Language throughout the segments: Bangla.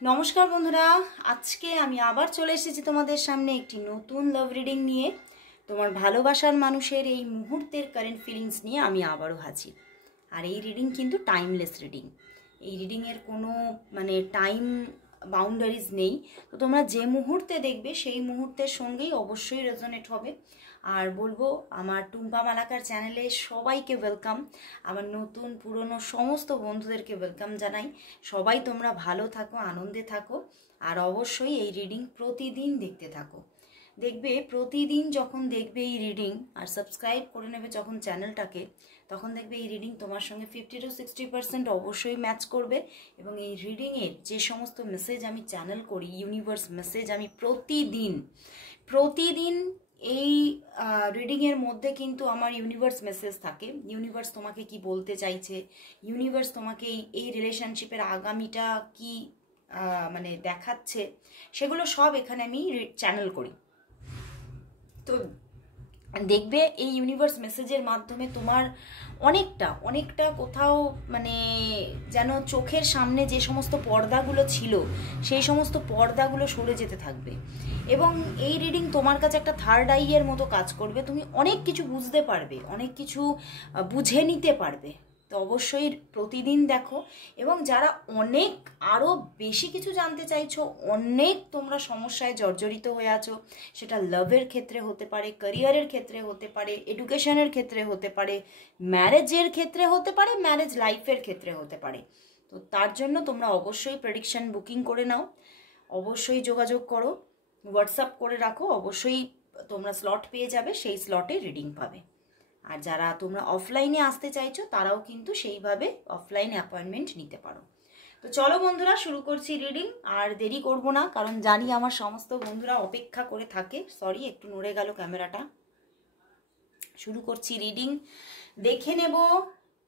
নমস্কার বন্ধুরা, আজকে আমি আবার চলে এসেছি তোমাদের সামনে একটি নতুন লাভ রিডিং নিয়ে। তোমার ভালোবাসার মানুষের এই মুহূর্তের কারেন্ট ফিলিংস নিয়ে আমি আবারও হাজির। আর এই রিডিং কিন্তু টাইমলেস রিডিং। এই রিডিংয়ের কোনো টাইম বাউন্ডারিজ নেই। তো তোমরা যে মুহূর্তে দেখবে সেই মুহূর্তের সঙ্গেই অবশ্যই রেজোনেট হবে। আর বলবো, আমার টুম্পা মালাকার চ্যানেলে সবাইকে ওয়েলকাম। আমার নতুন পুরনো সমস্ত বন্ধুদেরকে ওয়েলকাম জানাই। সবাই তোমরা ভালো থাকো, আনন্দে থাকো। আর অবশ্যই এই রিডিং প্রতিদিন দেখতে থাকো। দেখবে প্রতিদিন যখন দেখবে এই রিডিং আর সাবস্ক্রাইব করে নেবে যখন চ্যানেলটাকে, তখন দেখবে এই রিডিং তোমার সঙ্গে 50-60% অবশ্যই ম্যাচ করবে। এবং এই রিডিংয়ের যে সমস্ত মেসেজ আমি চ্যানেল করি, ইউনিভার্স মেসেজ আমি প্রতিদিন এই রিডিংয়ের মধ্যে কিন্তু আমার ইউনিভার্স মেসেজ থাকে। ইউনিভার্স তোমাকে কি বলতে চাইছে, ইউনিভার্স তোমাকে এই রিলেশনশিপের আগামীটা কি দেখাচ্ছে, সেগুলো সব এখানে আমি চ্যানেল করি। তো দেখবে এই ইউনিভার্স মেসেজের মাধ্যমে তোমার অনেকটা কোথাও যেন চোখের সামনে যে সমস্ত পর্দাগুলো ছিল সেই সমস্ত পর্দাগুলো সরে যেতে থাকবে। এবং এই রিডিং তোমার কাছে একটা থার্ড আইয়ের মতো কাজ করবে। তুমি অনেক কিছু বুঝতে পারবে, অনেক কিছু বুঝে নিতে পারবে। তো অবশ্যই প্রতিদিন দেখো। এবং যারা অনেক আরও বেশি কিছু জানতে চাইছো, অনেক তোমরা সমস্যায় জর্জরিত হয়ে আছো, সেটা লাভের ক্ষেত্রে হতে পারে, ক্যারিয়ারের ক্ষেত্রে হতে পারে, এডুকেশনের ক্ষেত্রে হতে পারে, ম্যারেজের ক্ষেত্রে হতে পারে, ম্যারেজ লাইফের ক্ষেত্রে হতে পারে। তো তার জন্য তোমরা অবশ্যই প্রেডিকশন বুকিং করে নাও, অবশ্যই যোগাযোগ করো, হোয়াটসঅ্যাপ করে রাখো। অবশ্যই তোমরা স্লট পেয়ে যাবে, সেই স্লটে রিডিং পাবে। আর যারা তোমরা অফলাইনে আসতে চাইছো তারাও কিন্তু সেইভাবে অফলাইনে অ্যাপয়েন্টমেন্ট নিতে পারো। তো চলো বন্ধুরা, শুরু করছি রিডিং। আর দেরি করব না, কারণ জানি আমার সমস্ত বন্ধুরা অপেক্ষা করে থাকে। সরি, একটু নড়ে গেল ক্যামেরাটা। শুরু করছি রিডিং। দেখে নেব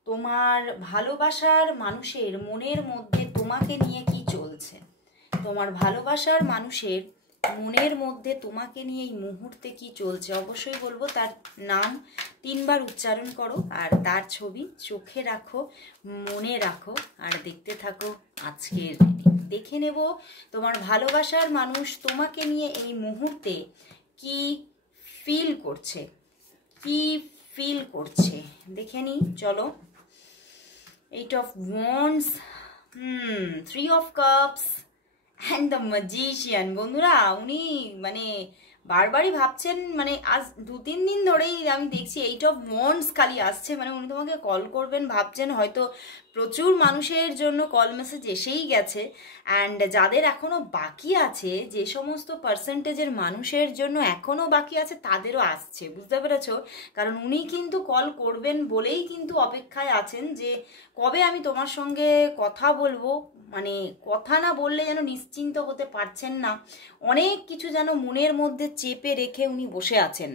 তোমার ভালোবাসার মানুষের মনের মধ্যে তোমাকে নিয়ে কি চলছে। তোমার ভালোবাসার মানুষের মনের মধ্যে তোমাকে নিয়ে এই মুহূর্তে কি চলছে। অবশ্যই বলবো তার নাম 3 বার উচ্চারণ করো আর তার ছবি চোখে রাখো, মনে রাখো, আর দেখতে থাকো আজকের রিডিং। দেখে নেব তোমার ভালোবাসার মানুষ তোমাকে নিয়ে এই মুহূর্তে কি ফিল করছে, দেখে নি। চলো, 8 of Wands, 3 of Cups and the Magician। বন্ধুরা, উনি বারবারই ভাবছেন, আজ 2-3 দিন ধরেই আমি দেখছি 8 of Wands খালি আসছে। উনি তোমাকে কল করবেন ভাবছেন, হয়তো প্রচুর মানুষের জন্য কল মেসেজ এসেই গেছে। অ্যান্ড যাদের এখনও বাকি আছে, যে সমস্ত পার্সেন্টেজের মানুষের জন্য এখনও বাকি আছে, তাদেরও আসছে, বুঝতে পেরেছো? কারণ উনি কিন্তু কল করবেন বলেই কিন্তু অপেক্ষায় আছেন যে কবে আমি তোমার সঙ্গে কথা বলবো। কথা না বললে যেন নিশ্চিন্ত হতে পারছেন না, অনেক কিছু যেন মনের মধ্যে চেপে রেখে উনি বসে আছেন।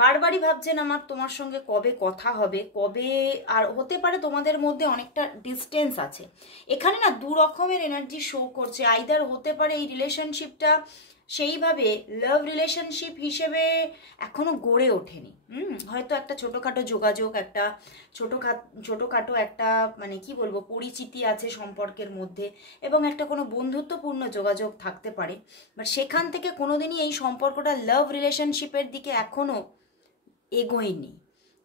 বারবারই ভাবছেন আমার তোমার সঙ্গে কবে কথা হবে, কবে। আর হতে পারে তোমাদের মধ্যে অনেকটা ডিস্টেন্স আছে। এখানে না 2 রকমের এনার্জি শো করছে। আইদার হতে পারে এই রিলেশনশিপটা সেইভাবে লাভ রিলেশনশিপ হিসেবে এখনো গড়ে ওঠেনি। হয়তো একটা ছোটোখাটো যোগাযোগ, একটা ছোটোখাটো একটা কি বলবো পরিচিতি আছে সম্পর্কের মধ্যে, এবং একটা কোনো বন্ধুত্বপূর্ণ যোগাযোগ থাকতে পারে। বাট সেখান থেকে কোনোদিনই এই সম্পর্কটা লাভ রিলেশনশিপের দিকে এখনো এগোয়নি।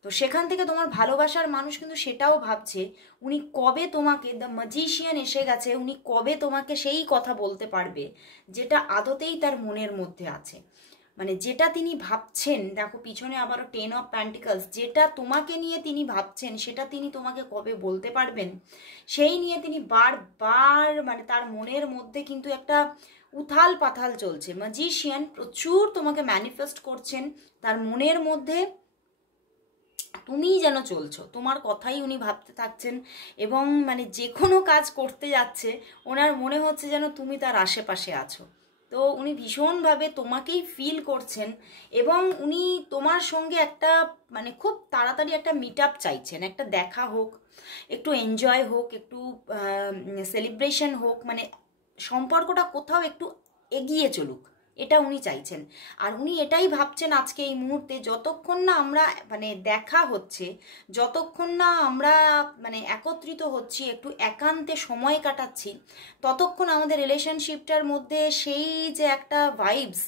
তো সেখান থেকে তোমার ভালোবাসার মানুষ কিন্তু সেটাও ভাবছে উনি কবে তোমাকে, দ্য ম্যাজিশিয়ান এসে গেছে, উনি কবে তোমাকে সেই কথা বলতে পারবে যেটা আদতেই তার মনের মধ্যে আছে। যেটা তিনি ভাবছেন, দেখো পিছনে আবারও 10 of Pentacles, যেটা তোমাকে নিয়ে তিনি ভাবছেন সেটা তিনি তোমাকে কবে বলতে পারবেন, সেই নিয়ে তিনি বারবার তার মনের মধ্যে কিন্তু একটা উথাল পাথাল চলছে। ম্যাজিশিয়ান প্রচুর তোমাকে ম্যানিফেস্ট করছেন, তার মনের মধ্যে তুমিই যেন চলছো, তোমার কথাই উনি ভাবতে থাকছেন। এবং যে কোনো কাজ করতে যাচ্ছে ওনার মনে হচ্ছে যেন তুমি তার আশেপাশে আছো। তো উনি ভীষণভাবে তোমাকেই ফিল করছেন, এবং উনি তোমার সঙ্গে একটা খুব তাড়াতাড়ি একটা মিট আপ চাইছেন, একটা দেখা হোক, একটু এনজয় হোক, একটু সেলিব্রেশন হোক, সম্পর্কটা কোথাও একটু এগিয়ে চলুক। এটা উনি চাইছেন। আর উনি এটাই ভাবছেন আজকে এই মুহূর্তে, যতক্ষণ না আমরা মানে দেখা হচ্ছে, যতক্ষণ না আমরা মানে একত্রিত হচ্ছি, একটু একান্তে সময় কাটাচ্ছি, ততক্ষণ আমাদের রিলেশনশিপটার মধ্যে সেই যে একটা ভাইবস,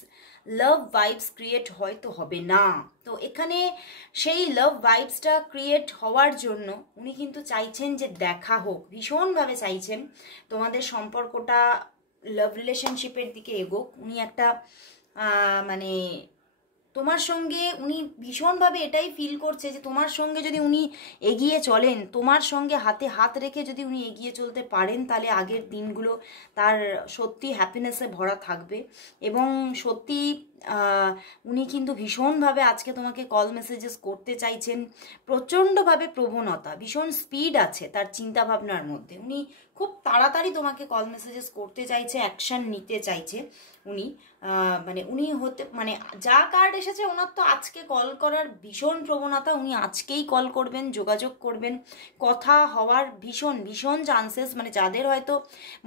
লাভ ভাইবস ক্রিয়েট হয়তো হবে না। তো এখানে সেই লাভ ভাইবসটা ক্রিয়েট হওয়ার জন্য উনি কিন্তু চাইছেন যে দেখা হোক, ভীষণভাবে চাইছেন তোমাদের সম্পর্কটা লাভ রিলেশনশিপের দিকে এগোক। উনি একটা মানে তোমার সঙ্গে উনি ভীষণভাবে এটাই ফিল করছে যে তোমার সঙ্গে যদি উনি এগিয়ে চলেন, তোমার সঙ্গে হাতে হাত রেখে যদি উনি এগিয়ে চলতে পারেন, তাহলে আগের দিনগুলো তার সত্যি হ্যাপিনেসে ভরা থাকবে। এবং সত্যি উনি কিন্তু ভীষণভাবে আজকে তোমাকে কল মেসেজেস করতে চাইছেন, প্রচণ্ডভাবে প্রবণতা, ভীষণ স্পিড আছে তার চিন্তাভাবনার মধ্যে। উনি খুব তাড়াতাড়ি তোমাকে কল মেসেজেস করতে চাইছে, অ্যাকশন নিতে চাইছে উনি। মানে উনি হতে মানে যা কার্ড এসেছে ওনার তো আজকে কল করার ভীষণ প্রবণতা, উনি আজকেই কল করবেন, যোগাযোগ করবেন, কথা হওয়ার ভীষণ ভীষণ চান্সেস। মানে যাদের হয়তো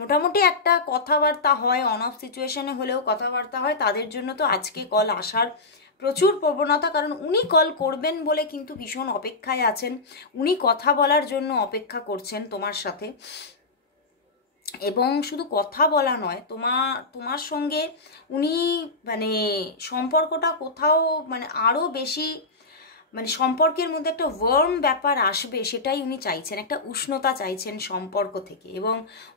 মোটামুটি একটা কথাবার্তা হয়, অন অফ সিচুয়েশনে হলেও কথাবার্তা হয়, তাদের জন্য তো আজকে কল আসার প্রচুর প্রবণতা, কারণ উনি কল করবেন বলে কিন্তু ভীষণ অপেক্ষায় আছেন, উনি কথা বলার জন্য অপেক্ষা করছেন তোমার সাথে। এবং শুধু কথা বলা নয়, তোমার সঙ্গে উনি মানে সম্পর্কটা কোথাও মানে আরও বেশি মানে সম্পর্কের মধ্যে একটা ওয়ার্ম ব্যাপার আসবে, সেটাই উনি চাইছেন, একটা উষ্ণতা চাইছেন সম্পর্ক থেকে। এবং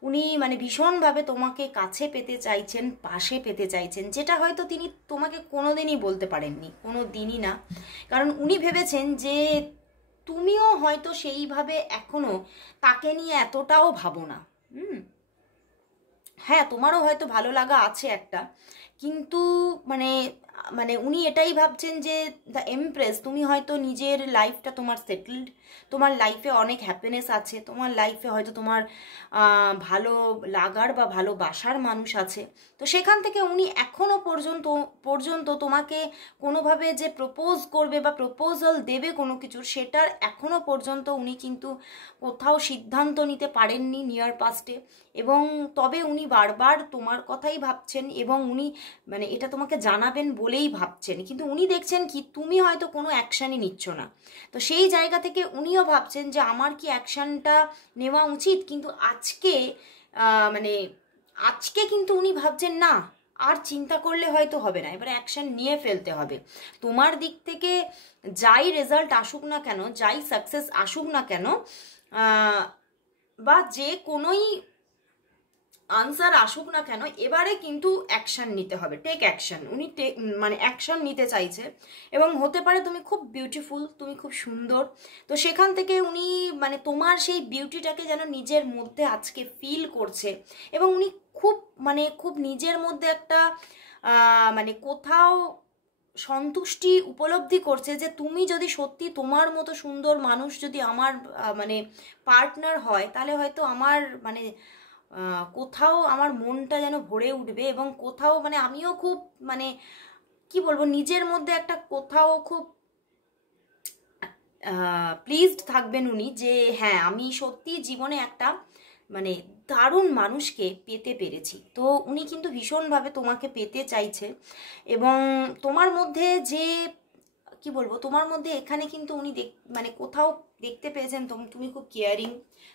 উনি মানে ভীষণভাবে তোমাকে কাছে পেতে চাইছেন, পাশে পেতে চাইছেন, যেটা হয়তো তিনি তোমাকে কোনোদিনই বলতে পারেননি, কোনো দিনই না। কারণ উনি ভেবেছেন যে তুমিও হয়তো সেইভাবে এখনো তাকে নিয়ে এতটাও ভাবো না। হ্যাঁ, তোমারও হয়তো ভালো লাগা আছে একটা, কিন্তু মানে মানে উনি এটাই ভাবছেন যে দ্য এমপ্রেস, তুমি হয়তো নিজের লাইফটা তোমার সেটেলড, তোমার লাইফে অনেক হ্যাপিনেস আছে, তোমার লাইফে হয়তো তোমার ভালো লাগার বা ভালোবাসার মানুষ আছে। তো সেখান থেকে উনি এখনো পর্যন্ত তোমাকে কোনোভাবে যে প্রপোজ করবে বা প্রপোজাল দেবে কোনো কিছুর, সেটার এখনো পর্যন্ত উনি কিন্তু কোথাও সিদ্ধান্ত নিতে পারেননি নিয়ার পাস্টে। এবং তবে উনি বারবার তোমার কথাই ভাবছেন, এবং উনি মানে এটা তোমাকে জানাবেন বলেই ভাবছেন, কিন্তু উনি দেখছেন কি তুমি হয়তো কোনো অ্যাকশানই নিচ্ছ না। তো সেই জায়গা থেকে উনিও ভাবছেন যে আমার কি অ্যাকশানটা নেওয়া উচিত, কিন্তু মানে আজকে কিন্তু উনি ভাবছেন না, আর চিন্তা করলে হয়তো হবে না, এবারে অ্যাকশান নিয়ে ফেলতে হবে। তোমার দিক থেকে যাই রেজাল্ট আসুক না কেন, যাই সাকসেস আসুক না কেন, বা যে কোনোই আনসার আসুক না কেন, এবারে কিন্তু অ্যাকশান নিতে হবে, টেক অ্যাকশান। উনি মানে অ্যাকশান নিতে চাইছে। এবং হতে পারে তুমি খুব বিউটিফুল, তুমি খুব সুন্দর, তো সেখান থেকে উনি মানে তোমার সেই বিউটিটাকে যেন নিজের মধ্যে আজকে ফিল করছে। এবং উনি খুব নিজের মধ্যে একটা মানে কোথাও সন্তুষ্টি উপলব্ধি করছে যে তুমি যদি সত্যি তোমার মতো সুন্দর মানুষ যদি আমার মানে পার্টনার হয়, তাহলে হয়তো আমার মানে কোথাও আমার মনটা যেন ভরে উঠবে। এবং কোথাও মানে আমিও খুব মানে কি বলবো, নিজের মধ্যে একটা কোথাও খুব প্লিজড থাকবেন উনি যে হ্যাঁ, আমি সত্যি জীবনে একটা মানে দারুণ মানুষকে পেতে পেরেছি। তো উনি কিন্তু ভীষণভাবে তোমাকে পেতে চাইছে। এবং তোমার মধ্যে যে কি বলবো, তোমার মধ্যে এখানে কিন্তু উনি মানে কোথাও দেখতে পেয়েছেন তুমি খুব কেয়ারিং,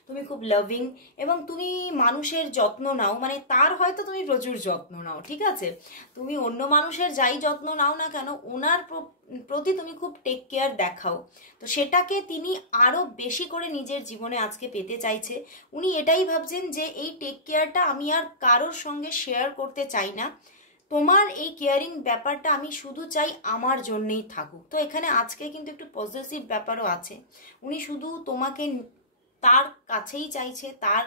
তুমি খুব লাভিং, এবং তুমি মানুষের যত্ন নাও, মানে তার হয়তো তুমি প্রচুর যত্ন নাও, ঠিক আছে, তুমি অন্য মানুষের যাই যত্ন নাও না কেন, ওনার প্রতি তুমি খুব টেক কেয়ার দেখাও। তো সেটাকে তিনি আরও বেশি করে নিজের জীবনে আজকে পেতে চাইছে। উনি এটাই ভাবছেন যে এই টেক কেয়ারটা আমি আর কারোর সঙ্গে শেয়ার করতে চাই না, তোমার এই কেয়ারিং ব্যাপারটা আমি শুধু চাই আমার জন্যই থাকুক। তো এখানে আজকে কিন্তু একটু পজিটিভ ব্যাপারও আছে, উনি শুধু তোমাকে তার কাছেই চাইছে, তার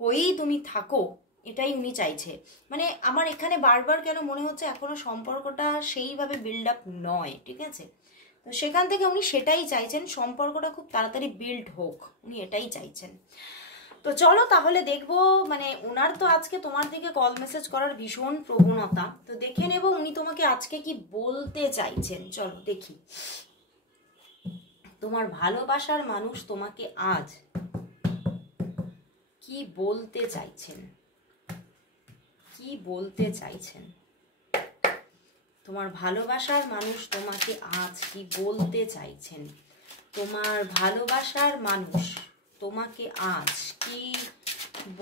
হয়েই তুমি থাকো, এটাই উনি চাইছে। মানে আমার এখানে বারবার কেন মনে হচ্ছে এখনো সম্পর্কটা সেইভাবে বিল্ড আপ নয়, ঠিক আছে, তো সেখান থেকে উনি সেটাই চাইছেন, সম্পর্কটা খুব তাড়াতাড়ি বিল্ড হোক, উনি এটাই চাইছেন। তো চলো তাহলে দেখবো, মানে ওনার তো আজকে তোমার দিকে কল মেসেজ করার ভীষণ প্রবণতা, তো দেখে নেব উনি তোমাকে আজকে কি বলতে চাইছেন। চলো দেখি তোমার ভালোবাসার মানুষ তোমাকে আজ কি বলতে চাইছেন, কি বলতে চাইছেন। তোমার ভালোবাসার মানুষ তোমাকে আজ কি বলতে চাইছেন? তোমার ভালোবাসার মানুষ তোমাকে আজ কি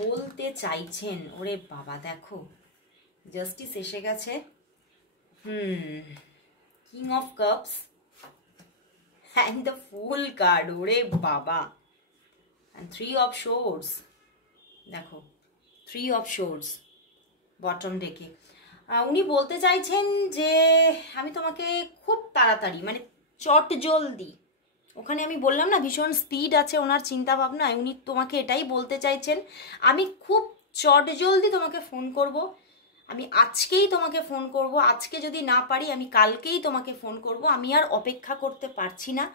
বলতে চাইছেন? ওরে বাবা, দেখো জাস্টিস এসে গেছে। King of cups and the fool card, ওরে বাবা, অ্যান্ড 3 অফ শোর্স। দেখো 3 অফ শোর্স বটম রেখে উনি বলতে চাইছেন যে আমি তোমাকে খুব তাড়াতাড়ি, মানে চট জলদি, ওখানে আমি বললাম না ভীষণ স্পিড আছে ওনার চিন্তা ভাবনায়, উনি তোমাকে এটাই বলতে চাইছেন আমি খুব চট জলদি তোমাকে ফোন করব, আমি আজকেই তোমাকে ফোন করব, আজকে যদি না পারি আমি কালকেই তোমাকে ফোন করব, আমি আর অপেক্ষা করতে পারছি না,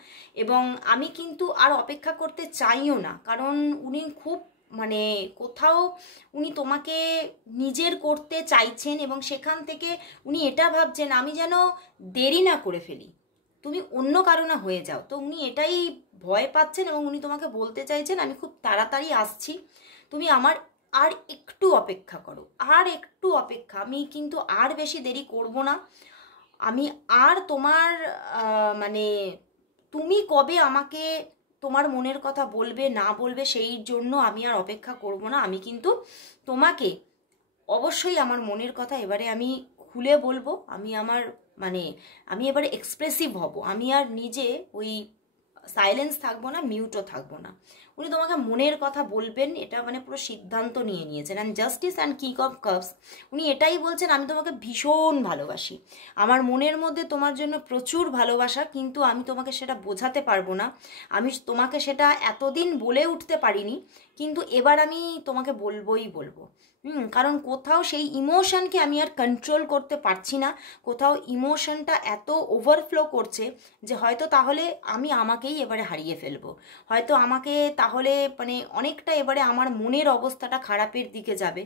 এবং আমি কিন্তু আর অপেক্ষা করতে চাইও না, কারণ উনি খুব মানে কোথাও উনি তোমাকে নিজের করতে চাইছেন, এবং সেখান থেকে উনি এটা ভাবছেন আমি যেন দেরি না করে ফেলি, তুমি অন্য কারণে হয়ে যাও। তো উনি এটাই ভয় পাচ্ছেন এবং উনি তোমাকে বলতে চাইছেন আমি খুব তাড়াতাড়ি আসছি, তুমি আমার আর একটু অপেক্ষা করো, আর একটু অপেক্ষা, আমি কিন্তু আর বেশি দেরি করব না, আমি আর তোমার মানে তুমি কবে আমাকে তোমার মনের কথা বলবে না বলবে সেই জন্য আমি আর অপেক্ষা করব না, আমি কিন্তু তোমাকে অবশ্যই আমার মনের কথা এবারে আমি খুলে বলবো, আমি আমার মানে আমি এবারে এক্সপ্রেসিভ হব, আমি আর নিজে ওই সাইলেন্স থাকবো না, মিউটও থাকবো না, উনি তোমাকে মনের কথা বলবেন, এটা মানে পুরো সিদ্ধান্ত নিয়ে নিয়েছেন। And justice and king of cups, উনি এটাই বলছেন আমি তোমাকে ভীষণ ভালোবাসি, আমার মনের মধ্যে তোমার জন্য প্রচুর ভালোবাসা, কিন্তু আমি তোমাকে সেটা বোঝাতে পারবো না, আমি তোমাকে সেটা এতদিন বলে উঠতে পারিনি, কিন্তু এবার আমি তোমাকে বলবোই বলবো। কারণ কোথাও সেই ইমোশনকে আমি আর কন্ট্রোল করতে পারছি না, কোথাও ইমোশনটা এত ওভারফ্লো করছে যে হয়তো তাহলে আমি আমাকেই এবারে হারিয়ে ফেলবো, হয়তো আমাকে তাহলে মানে অনেকটা এবারে আমার মনের অবস্থাটা খারাপের দিকে যাবে,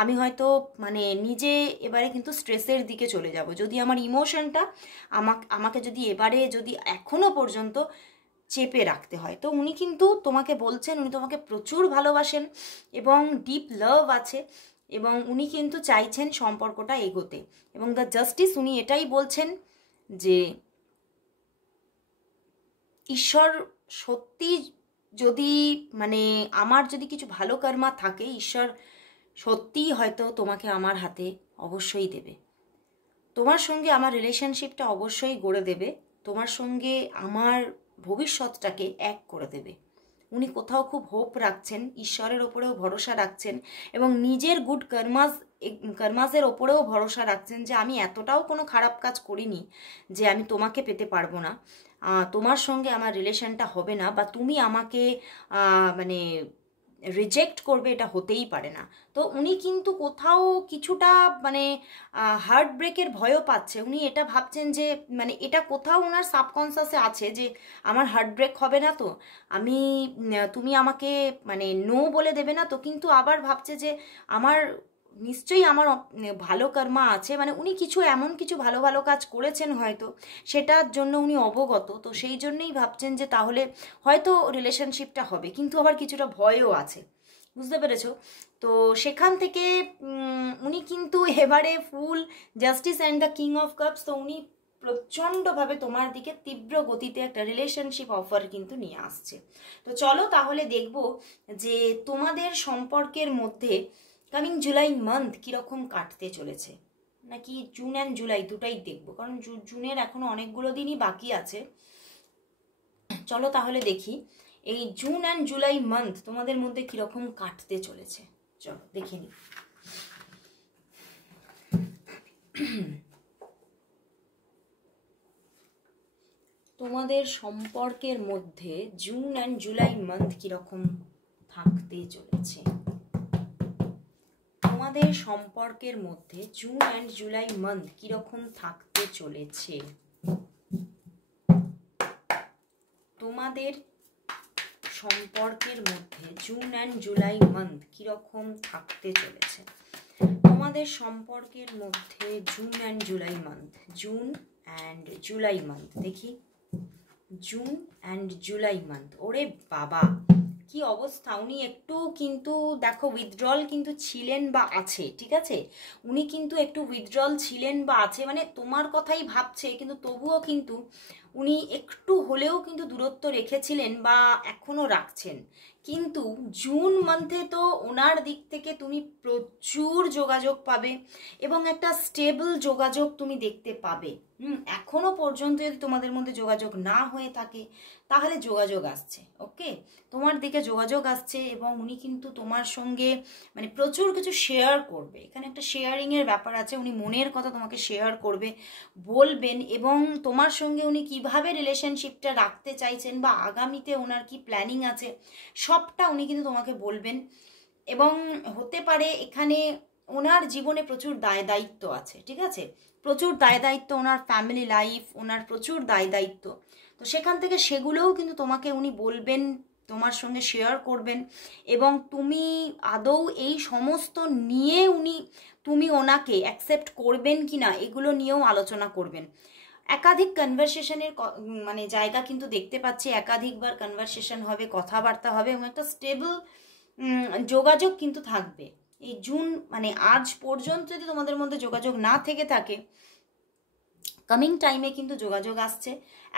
আমি হয়তো মানে নিজে এবারে কিন্তু স্ট্রেসের দিকে চলে যাব, যদি আমার ইমোশনটা আমাকে যদি এবারে যদি এখনো পর্যন্ত চেপে রাখতে হয়। তো উনি কিন্তু তোমাকে বলছেন উনি তোমাকে প্রচুর ভালোবাসেন এবং ডিপ লাভ আছে, এবং উনি কিন্তু চাইছেন সম্পর্কটা এগোতে, এবং দ্য জাস্টিস উনি এটাই বলছেন যে ঈশ্বর সত্যি যদি মানে আমার যদি কিছু ভালো কর্মা থাকে, ঈশ্বর সত্যিই হয়তো তোমাকে আমার হাতে অবশ্যই দেবে, তোমার সঙ্গে আমার রিলেশনশিপটা অবশ্যই গড়ে দেবে, তোমার সঙ্গে আমার ভবিষ্যৎটাকে এক করে দেবে। উনি কোথাও খুব হোপ রাখছেন, ঈশ্বরের ওপরেও ভরসা রাখছেন, এবং নিজের গুড কর্মাসের ওপরেও ভরসা রাখছেন যে আমি এতটাও কোনো খারাপ কাজ করিনি যে আমি তোমাকে পেতে পারবো না, তোমার সঙ্গে আমার রিলেশনটা হবে না, বা তুমি আমাকে মানে রিজেক্ট করবে, এটা হতেই পারে না। তো উনি কিন্তু কোথাও কিছুটা মানে হার্ট ব্রেকের ভয়ও পাচ্ছে, উনি এটা ভাবছেন যে মানে এটা কোথাও ওনার সাবকনসিয়াসে আছে যে আমার হার্ট ব্রেক হবে না তো, আমি তুমি আমাকে মানে নো বলে দেবে না তো, কিন্তু আবার ভাবছে যে আমার নিশ্চয়ই আমার ভালো কর্মা আছে, মানে উনি কিছু এমন কিছু ভালো ভালো কাজ করেছেন হয়তো, সেটার জন্য উনি অবগত, তো সেই জন্যই ভাবছেন যে তাহলে হয়তো রিলেশনশিপটা হবে, কিন্তু আবার কিছুটা ভয়ও আছে, বুঝতে পেরেছো? তো সেখান থেকে উনি কিন্তু এবারে full justice and the king of cups, তো উনি প্রচণ্ডভাবে তোমার দিকে তীব্র গতিতে একটা রিলেশনশিপ অফার কিন্তু নিয়ে আসছে। তো চলো তাহলে দেখবো যে তোমাদের সম্পর্কের মধ্যে কামিং জুলাই মান্থ কীরকম কাটতে চলেছে, নাকি জুন অ্যান্ড জুলাই দুটাই দেখবো, কারণ জুনের এখনো অনেকগুলো দিনই বাকি আছে। চলো তাহলে দেখি এই জুন অ্যান্ড জুলাই মান্থ তোমাদের মধ্যে কীরকম কাটতে চলেছে, চলো দেখে নিই। তোমাদের সম্পর্কের মধ্যে জুন অ্যান্ড জুলাই মান্থ কীরকম থাকতে চলেছে, তোমাদের সম্পর্কের মধ্যে জুন অ্যান্ড জুলাই মান্থ কীরকম থাকতে চলেছে, তোমাদের সম্পর্কের মধ্যে জুন অ্যান্ড জুলাই মান্থ কীরকম থাকতে চলেছে, তোমাদের সম্পর্কের মধ্যে June and July month, June and July month দেখি, জুন অ্যান্ড জুলাই মান্থ, ওরে বাবা কি অবস্থা, উনি একটু কিন্তু দেখো উইথড্রল কিন্তু ছিলেন বা আছে, ঠিক আছে, উনি কিন্তু একটু উইথড্রল ছিলেন বা আছে, মানে তোমার কথাই ভাবছে, কিন্তু তবুও কিন্তু উনি একটু হলেও কিন্তু দূরত্ব রেখেছিলেন বা এখনো রাখছেন। কিন্তু জুন মান্থে তো ওনার দিক থেকে তুমি প্রচুর যোগাযোগ পাবে এবং একটা স্টেবল যোগাযোগ তুমি দেখতে পাবে। এখনো পর্যন্ত যদি তোমাদের মধ্যে যোগাযোগ না হয়ে থাকে তাহলে যোগাযোগ আসছে, ওকে, তোমার দিকে যোগাযোগ আসছে এবং উনি কিন্তু তোমার সঙ্গে মানে প্রচুর কিছু শেয়ার করবে। এখানে একটা শেয়ারিংয়ের ব্যাপার আছে, উনি মনের কথা তোমাকে শেয়ার করবে, বলবেন, এবং তোমার সঙ্গে উনি কিভাবে রিলেশনশিপটা রাখতে চাইছেন বা আগামীতে ওনার কি প্ল্যানিং আছে সবটা উনি কিন্তু তোমাকে বলবেন। এবং হতে পারে এখানে ওনার জীবনে প্রচুর দায় দায়িত্ব আছে, ঠিক আছে, প্রচুর দায় দায়িত্ব, ওনার ফ্যামিলি লাইফ, ওনার প্রচুর দায় দায়িত্ব, তো সেখান থেকে সেগুলোও কিন্তু তোমাকে উনি বলবেন, তোমার সঙ্গে শেয়ার করবেন। এবং তুমি আদৌ এই সমস্ত নিয়ে তুমি ওনাকে অ্যাকসেপ্ট করবেন কি না এগুলো নিয়েও আলোচনা করবেন। একাধিক কনভারসেশনের মানে জায়গা কিন্তু দেখতে পাচ্ছি, একাধিকবার কনভারসেশন হবে, কথাবার্তা হবে এবং একটা স্টেবল যোগাযোগ কিন্তু থাকবে এই জুন, মানে আজ পর্যন্ত যদি তোমাদের মধ্যে যোগাযোগ না থেকে থাকে, কামিং টাইমে কিন্তু যোগাযোগ আসছে,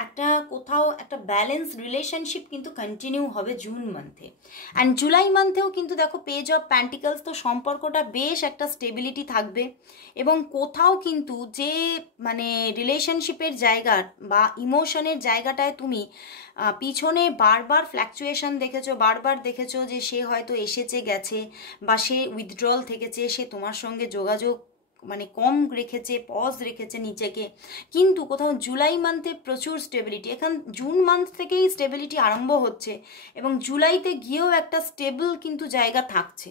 একটা কোথাও একটা ব্যালেন্স রিলেশনশিপ কিন্তু কন্টিনিউ হবে জুন মান্থে। অ্যান্ড জুলাই মান্থেও কিন্তু দেখো পেজ অফ প্যান্টিকলস, তো সম্পর্কটা বেশ একটা স্টেবিলিটি থাকবে এবং কোথাও কিন্তু যে মানে রিলেশনশিপের জায়গা বা ইমোশনের জায়গাটায় তুমি পিছনে বারবার ফ্ল্যাকচুয়েশন দেখেছো, বারবার দেখেছো যে সে হয়তো এসেছে গেছে বা সে উইথড্রল থেকেছে, সে তোমার সঙ্গে যোগাযোগ মানে কম রেখেছে, পজ রেখেছে নিজেকে, কিন্তু কোথাও জুলাই মান্থে প্রচুর স্টেবিলিটি, এখন জুন মান্থ থেকেই স্টেবিলিটি আরম্ভ হচ্ছে এবং জুলাইতে গিয়েও একটা স্টেবল কিন্তু জায়গা থাকছে,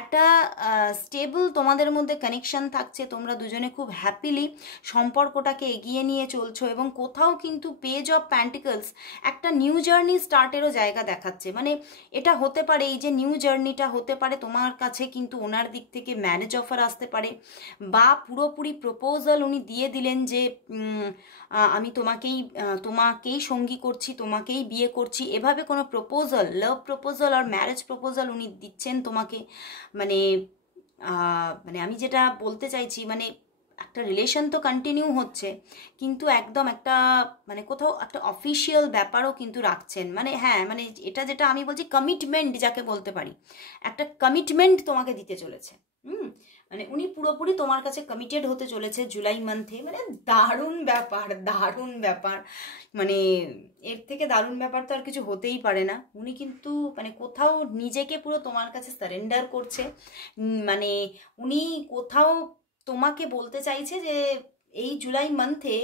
একটা স্টেবল তোমাদের মধ্যে কানেকশন থাকছে, তোমরা দুজনে খুব হ্যাপিলি সম্পর্কটাকে এগিয়ে নিয়ে চলছো এবং কোথাও কিন্তু পেজ অফ প্যান্টিকলস একটা নিউ জার্নি স্টার্টেরও জায়গা দেখাচ্ছে। মানে এটা হতে পারে, এই যে নিউ জার্নিটা হতে পারে তোমার কাছে কিন্তু ওনার দিক থেকে ম্যারেজ অফার আসতে পারে বা পুরোপুরি প্রপোজাল উনি দিয়ে দিলেন যে আমি তোমাকেই সঙ্গী করছি, তোমাকেই বিয়ে করছি, এভাবে কোনো প্রপোজাল, লাভ প্রপোজাল আর ম্যারেজ প্রপোজাল উনি দিচ্ছেন তোমাকে। মানে মানে আমি যেটা বলতে চাইছি, মানে একটা রিলেশন তো কন্টিনিউ হচ্ছে কিন্তু একদম একটা মানে কোথাও একটা অফিসিয়াল ব্যাপারও কিন্তু রাখছেন, মানে হ্যাঁ, মানে এটা যেটা আমি বলছি কমিটমেন্ট যাকে বলতে পারি, একটা কমিটমেন্ট তোমাকে দিতে চলেছে। মানে উনি পুরোপুরি তোমার কাছে কমিটেড হতে চলেছে জুলাই মান্থে। মানে দারুণ ব্যাপার, দারুণ ব্যাপার, মানে এর থেকে দারুণ ব্যাপার তো আর কিছু হতেই পারে না। উনি কিন্তু মানে কোথাও নিজেকে পুরো তোমার কাছে সারেন্ডার করছে, মানে উনি কোথাও তোমাকে বলতে চাইছে যে এই জুলাই মান্থে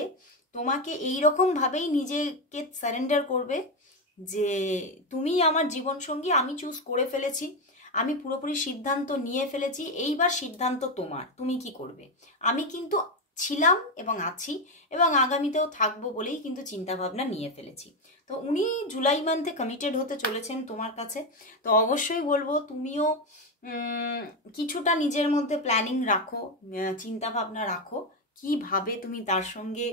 তোমাকে এইরকমভাবেই নিজেকে সারেন্ডার করবে যে তুমি আমার জীবনসঙ্গী, আমি চুজ করে ফেলেছি, আমি পুরোপুরি সিদ্ধান্ত নিয়ে ফেলেছি, এইবার সিদ্ধান্ত তোমার, তুমি কি করবে। আমি কিন্তু ছিলাম এবং আছি এবং আগামীতেও থাকবো বলেই কিন্তু চিন্তাভাবনা নিয়ে ফেলেছি। তো উনি জুলাই মান্থে কমিটেড হতে চলেছেন তোমার কাছে। তো অবশ্যই বলবো তুমিও কিছুটা নিজের মধ্যে প্ল্যানিং রাখো, চিন্তাভাবনা রাখো কিভাবে তুমি তার সঙ্গে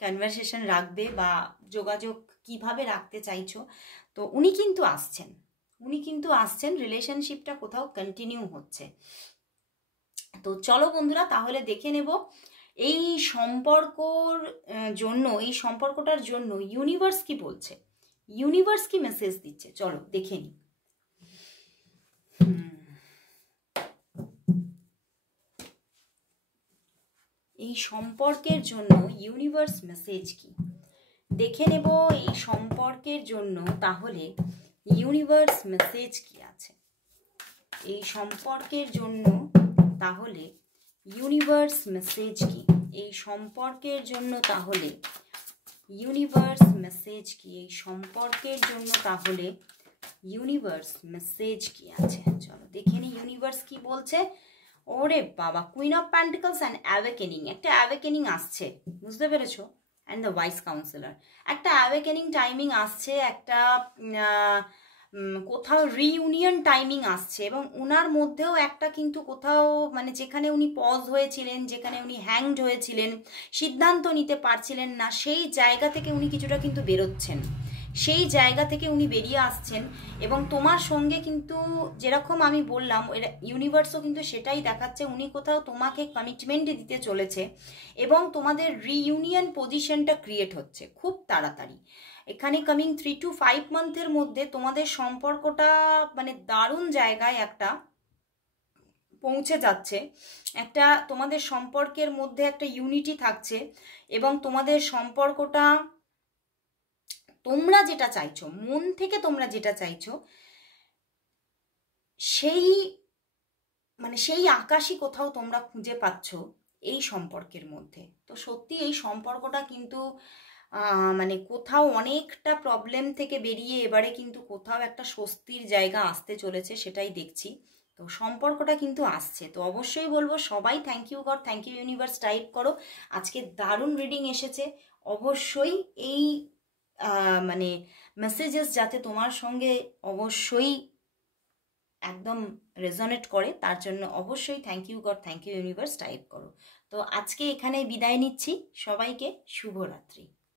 কনভারসেশন রাখবে বা যোগাযোগ কিভাবে রাখতে চাইছো। তো উনি কিন্তু আসছেন, রিলেশনশিপটা কোথাও কন্টিনিউ হচ্ছে। তো চলো বন্ধুরা, তাহলে দেখে নেব এই সম্পর্কটার জন্য ইউনিভার্স কি বলছে, ইউনিভার্স কি মেসেজ দিচ্ছে, চলো দেখে নিই। এই সম্পর্কের জন্য ইউনিভার্স মেসেজ কি দেখে নেব এই সম্পর্কের জন্য। তাহলে ইউনিভার্স মেসেজ কি আছে এই সম্পর্কের জন্য, তাহলে ইউনিভার্স মেসেজ কি এই সম্পর্কের জন্য, তাহলে ইউনিভার্স মেসেজ কি এই সম্পর্কের জন্য, তাহলে ইউনিভার্স মেসেজ কি আছে, চলো দেখে নি ইউনিভার্স কি বলছে। ওরে বাবা, queen of pentacles and awakening, একটা অ্যাওয়েকেনিং আসছে, বুঝতে পেরেছো, অ্যান্ড দ্য ভাইস কাউন্সিলর, একটা অ্যাওয়েকেনিং টাইমিং আসছে, একটা কোথাও রিইউনিয়ন টাইমিং আসছে এবং ওনার মধ্যেও একটা কিন্তু কোথাও মানে যেখানে উনি পজ হয়েছিলেন, যেখানে উনি হ্যাংড হয়েছিলেন, সিদ্ধান্ত নিতে পারছিলেন না, সেই জায়গা থেকে উনি কিছুটা কিন্তু বেরোচ্ছেন, সেই জায়গা থেকে উনি বেরিয়ে আসছেন এবং তোমার সঙ্গে কিন্তু যেরকম আমি বললাম এটা ইউনিভার্সও কিন্তু সেটাই দেখাচ্ছে, উনি কোথাও তোমাকে কমিটমেন্ট দিতে চলেছে এবং তোমাদের রিইউনিয়ন পজিশনটা ক্রিয়েট হচ্ছে খুব তাড়াতাড়ি। এখানে কামিং 3 to 5 মান্থের মধ্যে তোমাদের সম্পর্কটা মানে দারুণ জায়গায় একটা পৌঁছে যাচ্ছে, একটা তোমাদের সম্পর্কের মধ্যে একটা ইউনিটি থাকছে এবং তোমাদের সম্পর্কটা তোমরা যেটা চাইছো, মন থেকে তোমরা যেটা চাইছো, সেই মানে সেই আকাশই কোথাও তোমরা খুঁজে পাচ্ছ এই সম্পর্কের মধ্যে। তো সত্যি এই সম্পর্কটা কিন্তু মানে কোথাও অনেকটা প্রবলেম থেকে বেরিয়ে এবারে কিন্তু কোথাও একটা স্বস্তির জায়গা আসতে চলেছে, সেটাই দেখছি। তো সম্পর্কটা কিন্তু আসছে। তো অবশ্যই বলবো সবাই thank you God, thank you universe type করো। আজকে দারুণ রিডিং এসেছে। অবশ্যই এই মানে মেসেজেস যাতে তোমার সঙ্গে অবশ্যই একদম রেজনেট করে, তার জন্য অবশ্যই thank you God, thank you universe type করো। তো আজকে এখানে বিদায় নিচ্ছি, সবাইকে শুভরাত্রি।